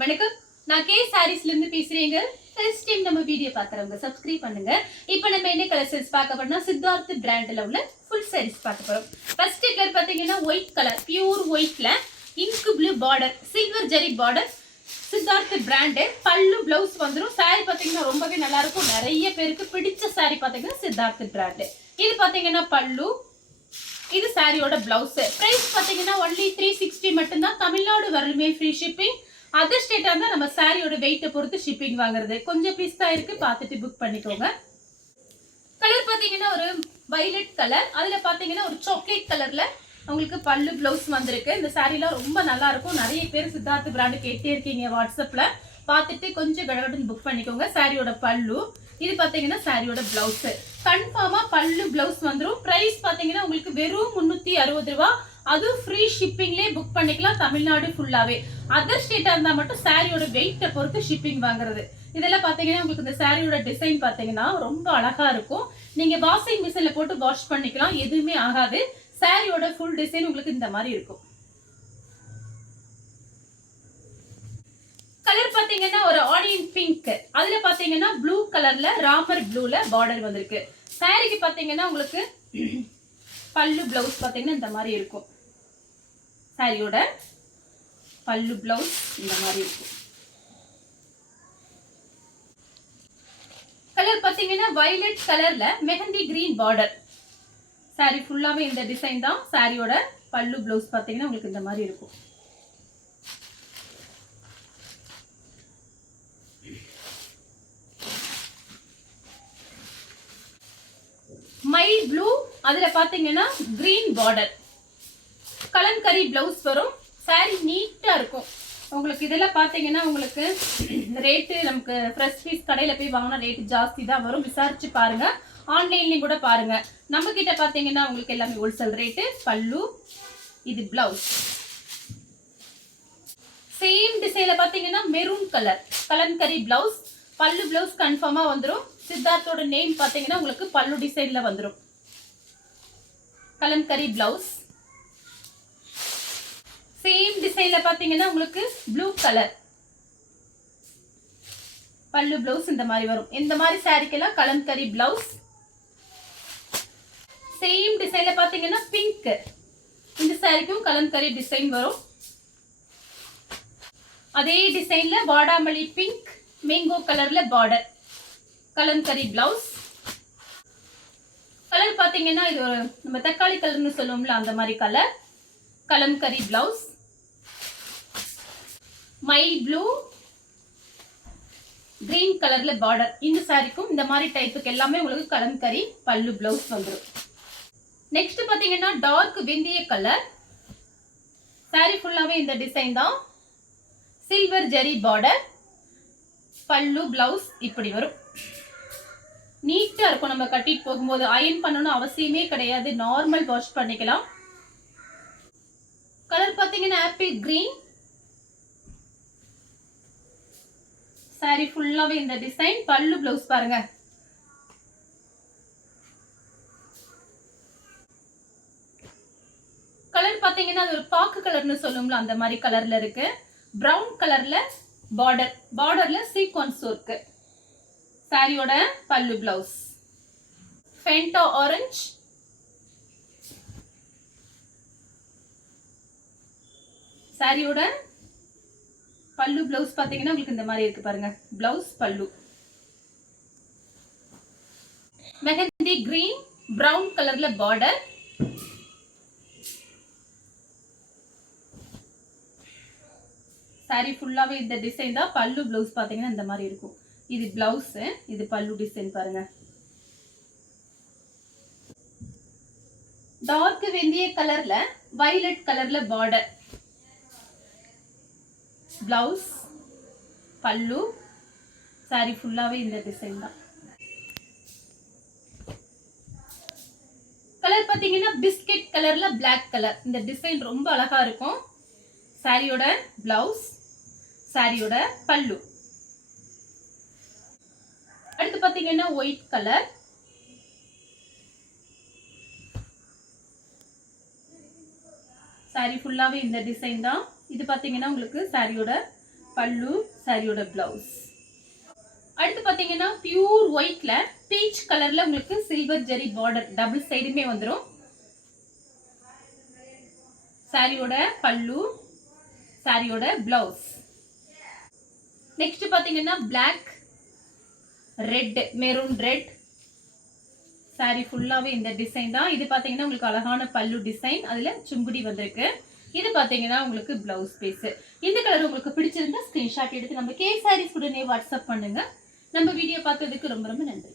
வணக்கம், நான் கே சாரீஸ்ல இருந்து பேசுறேங்க. ஃபர்ஸ்ட் டைம் நம்ம வீடியோ பாக்குறவங்க சப்ஸ்கிரைப் பண்ணுங்க. இப்போ நம்ம என்ன கலெக்ஷன்ஸ் பார்க்க போறோம்னா சித்தார்த் பிராண்ட்ல உள்ள ஃபுல் சாரீஸ் பார்க்க போறோம். ஃபர்ஸ்ட் கலர் பாத்தீங்கன்னா ஒயிட் கலர், பியூர் ஒயிட்ல ink blue border, silver zari border, Siddharth brand. Pallu blouse வந்துரும். சாரி பாத்தீங்கன்னா ரொம்பவே நல்லா இருக்கும். நிறைய பேருக்கு பிடிச்ச சாரி பாத்தீங்கன்னா சித்தார்த் பிராண்ட். இது பாத்தீங்கன்னா பல்லு, இது சாரியோட பிளவுஸ். பிரைஸ் பாத்தீங்கன்னா ஒன்லி 360 மட்டும் தான். தமிழ்நாடு வரலுமே ஃப்ரீ ஷிப்பிங். அதர் ஸ்டேட்டா இருந்தா நம்ம சாரியோட வெயிட்டை பொறுத்து ஷிப்பிங் வாங்குறது. கொஞ்சம் பீஸ் தான் இருக்கு, பார்த்துட்டு புக் பண்ணிக்கோங்க. கலர் பாத்தீங்கன்னா ஒரு வயலட் கலர், அதுல பாத்தீங்கன்னா ஒரு சாக்லேட் கலர்ல உங்களுக்கு பல்லு பிளவுஸ் வந்திருக்கு. இந்த சாரிலாம் ரொம்ப நல்லா இருக்கும். நிறைய பேர் சித்தார்த் பிராண்ட் கேட்டே இருக்கீங்க வாட்ஸ்அப்ல. பார்த்துட்டு கொஞ்சம் கடகடன்னு புக் பண்ணிக்கோங்க. சாரியோட பல்லு, இது பாத்தீங்கன்னா சாரியோட பிளவுஸ். கன்ஃபார்மா பல்லு பிளவுஸ் வந்துடும். பிரைஸ் பாத்தீங்கன்னா உங்களுக்கு வெறும் 360 ரூபாய். அது ஃப்ரீ ஷிப்பிங்லேயே புக் பண்ணிக்கலாம் தமிழ்நாடு ஃபுல்லாவே. அதர் ஸ்டேட்டா இருந்தா மட்டும் சாரியோட வெயிட்டை பொறுத்து ஷிப்பிங் வாங்குறது. இதெல்லாம் பாத்தீங்கன்னா உங்களுக்கு இந்த சாரியோட டிசைன் பாத்தீங்கன்னா ரொம்ப அழகா இருக்கும். நீங்க வாஷிங் மிஷின்ல போட்டு வாஷ் பண்ணிக்கலாம், எதுவுமே ஆகாது. சாரியோட ஃபுல் டிசைன் உங்களுக்கு இந்த மாதிரி இருக்கும். கலர் பாத்தீங்கன்னா ஒரு ஆனியன் பிங்க், அதுல பாத்தீங்கன்னா ப்ளூ கலர்ல ராமர் ப்ளூல பார்டர் வந்திருக்கு. சாரிக்கு பாத்தீங்கன்னா உங்களுக்கு பல்லு பிளவுஸ் பாத்தீங்கன்னா இந்த மாதிரி இருக்கும். சாரியோட பல்லு பிளவுஸ் இந்த மாதிரி இருக்கும். கலர் பாத்தீங்கன்னா வயலட் கலர்ல மெஹந்தி கிரீன் பார்டர். சாரி ஃபுல்லாவே இந்த டிசைன் தான். சாரியோட பல்லு பிளவுஸ் பாத்தீங்கன்னா உங்களுக்கு இந்த மாதிரி இருக்கும். மைல் ப்ளூ, அதுல பாத்தீங்கன்னா கிரீன் பார்டர், கலம்கரி பிளவுஸ் வரும். சாரி நீட்டா இருக்கும். உங்களுக்கு இதெல்லாம் பாத்தீங்கன்னா உங்களுக்கு ரேட்டு நமக்கு ஃப்ரெஷ் பீஸ் கடையில போய் வாங்கினா ரேட்டு ஜாஸ்தி தான் வரும். விசாரிச்சு பாருங்க, ஆன்லைன்லயும் கூட பாருங்க. நம்ம கிட்ட பாத்தீங்கன்னா உங்களுக்கு எல்லாமே ஹோல்சேல் ரேட்டு. பல்லு, இது பிளவுஸ். சேம் டிசைன்ல பாத்தீங்கன்னா மெரூன் கலர் கலம்கரி பிளவுஸ். பல்லு பிளவுஸ் கன்ஃபார்மா வந்துடும். சித்தார்த்தோட நேம் பாத்தீங்கன்னா உங்களுக்கு பல்லு டிசைன்ல வந்துடும். கலம்கரி பிளவுஸ். சேம் டிசைன்ல பாத்தீங்கன்னா உங்களுக்கு ப்ளூ கலர் பல்லு பிளவுஸ் இந்த மாதிரி வரும். இந்த மாதிரி சாரிக்கெல்லாம் கலம்கரி பிளவுஸ். சேம் டிசைன்ல பாத்தீங்கன்னா பிங்க், இந்த சாரிக்கும் கலம்கரி டிசைன் வரும். அதே டிசைன்ல வாடாமல்லி பிங்க், மேங்கோ கலர்ல பார்டர், கலம்கரி பிளவுஸ். கலர் பாத்தீங்கன்னா இது ஒரு நம்ம தக்காளி கலர்னு சொல்லுவோம்ல அந்த மாதிரி colour. Kalamkari blouse. Mile blue green கலர்ல பார்டர். இந்த சாரிக்கும் இந்த மாதிரி டைப்புக்கு எல்லாமே உங்களுக்கு கலம்கரி பல்லு பிளவுஸ் வந்துடும். நெக்ஸ்ட் பாத்தீங்கன்னா டார்க் வெந்தய கலர். சாரி ஃபுல்லாவே இந்த டிசைன் தான். சில்வர் ஜெரி பார்டர், பல்லு பிளவுஸ் இப்படி வரும். நீட்டா இருக்கும். நம்ம கட்டிட்டு போகும்போது அயன் பண்ணணும் அவசியமே கிடையாது, நார்மல் வாஷ் பண்ணிக்கலாம். கலர் பாத்தீங்கன்னா ஆப்பிள் கிரீன். சாரி ஃபுல்லாவே இந்த டிசைன். பல்லு பிளவுஸ் பாருங்க. கலர் பாத்தீங்கன்னா அது ஒரு பாக்கு கலர்னு சொல்லுவோம்ல அந்த மாதிரி கலர்ல இருக்கு. பிரவுன் கலர்ல பார்டர், பார்டர்ல சீக்வன்ஸ் ஒர்க். சாரியோட பல்லு பிளவுஸ். ஃபென்டா ஆரஞ்சு, சாரியோட பல்லு பிளவுஸ் பாத்தீங்கன்னா உங்களுக்கு இந்த மாதிரி இருக்கு பாருங்க. பிளவுஸ் பல்லு. மெஹந்தி கிரீன் பிரவுன் கலர்ல பார்டர். சாரி ஃபுல்லாவே இந்த டிசைன் தான். பல்லு பிளவுஸ் பாத்தீங்கன்னா இந்த மாதிரி இருக்கும். இது பிளவுஸ், இது பல்லு டிசைன் பாருங்க. டார்க் வெந்தய கலர்ல வயலட் கலர்ல பார்டர், பிளவுஸ் பல்லு. சாரி ஃபுல்லாவே இந்த டிசைன் தான். கலர் பாத்தீங்கன்னா பிஸ்கட் கலர்ல பிளாக் கலர். இந்த டிசைன் ரொம்ப அழகா இருக்கும். சாரியோட பிளவுஸ், சாரியோட பல்லு. அடுத்து பாத்தீங்கன்னா ஒயிட் கலர். சாரி ஃபுல்லாவே இந்த டிசைன் தான். இது பாத்தீங்கன்னா உங்களுக்கு சாரியோட பல்லு, சாரியோட பிளவுஸ். அடுத்து பாத்தீங்கன்னா பியூர் ஒயிட்ல பீச் கலர்ல உங்களுக்கு சில்வர் ஜெரி பார்டர் டபுள் சைடுமே வந்துரும். சாரியோட பல்லு, சாரியோட பிளவுஸ். நெக்ஸ்ட் பாத்தீங்கன்னா black, red, maroon red. Sari ஃபுல்லாவே இந்த டிசைன் தான். இது பாத்தீங்கன்னா உங்களுக்கு அழகான பல்லு டிசைன், அதுல சுங்குடி வந்திருக்கு. இது பாத்தீங்கன்னா உங்களுக்கு பிளவுஸ் பீஸ். இந்த கலர் உங்களுக்கு பிடிச்சிருந்தா ஸ்கிரீன்ஷாட் எடுத்து நம்ம கே சாரீஸ் உடனே வாட்ஸ்அப் பண்ணுங்க. நம்ம வீடியோ பார்த்ததுக்கு ரொம்ப ரொம்ப நன்றி.